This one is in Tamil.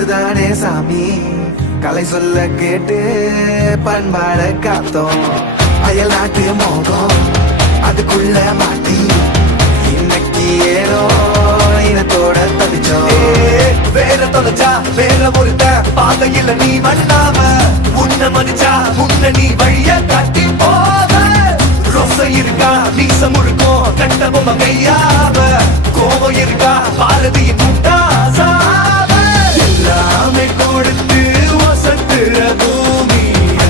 அதுதானே சாமி கலை சொல்ல கேட்டு பண்பாட காத்தோம். அயல் நாட்டு மோகம் அதுக்குள்ள மாட்டி இன்னைக்கு ஏனோ இனத்தோட தவிச்சோம். வேற தொலைச்சா வேற ஒருத்த பாதையில நீ மண்ணாம உன்ன மதிச்சா உன்ன நீ வழிய கட்டி போத ரோசை இருக்கா மீச முழுக்கும் கண்ட பொம்மை கையாவ கோவம் இருக்கா பாரதியின்